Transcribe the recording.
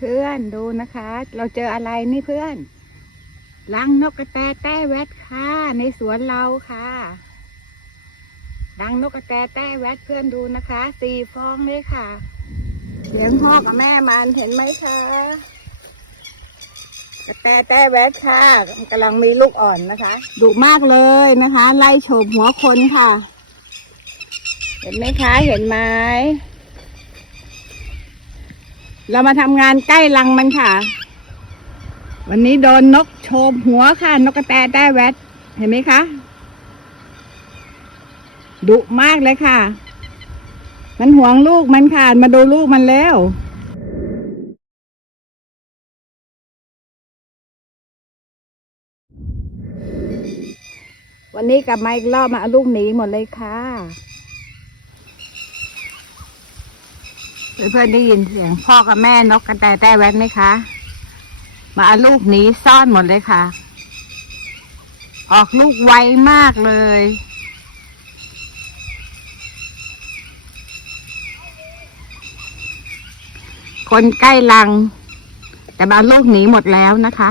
เพื่อนๆดูนะคะ เราเจออะไรนี่เพื่อนรังนกกระแตแต้แวดค่ะ ในสวนเราค่ะรังนกกระแตแต้แวดเพื่อนดูนะคะสี่ฟองเลยค่ะเลี้ยงพ่อกับแม่มันเห็นไหมคะกระแตแต้แวดค่ะกำลังมีลูกอ่อนนะคะดุมากเลยนะคะ ไล่โฉบหัวคนค่ะ เห็นไหมคะเห็นไหม เรามาทำงานใกล้รังมันค่ะ วันนี้โดนนกโฉบหัวค่ะ นกกระแตแต้แวดเห็นไหมคะดุมากเลยค่ะ มันหวงลูกมันค่ะ มาดูลูกมันแล้ววันนี้กลับมาอีกรอบมาเอาลูกหนีหมดเลยค่ะ เพื่อนๆได้ยินเสียงพ่อกับแม่นกกระแตแต้แวดไหมคะ มาเอาลูกหนีซ่อนหมดเลยค่ะ ออกลูกไวมากเลย คนใกล้ลัง แต่มาเอาลูกหนีหมดแล้วนะคะ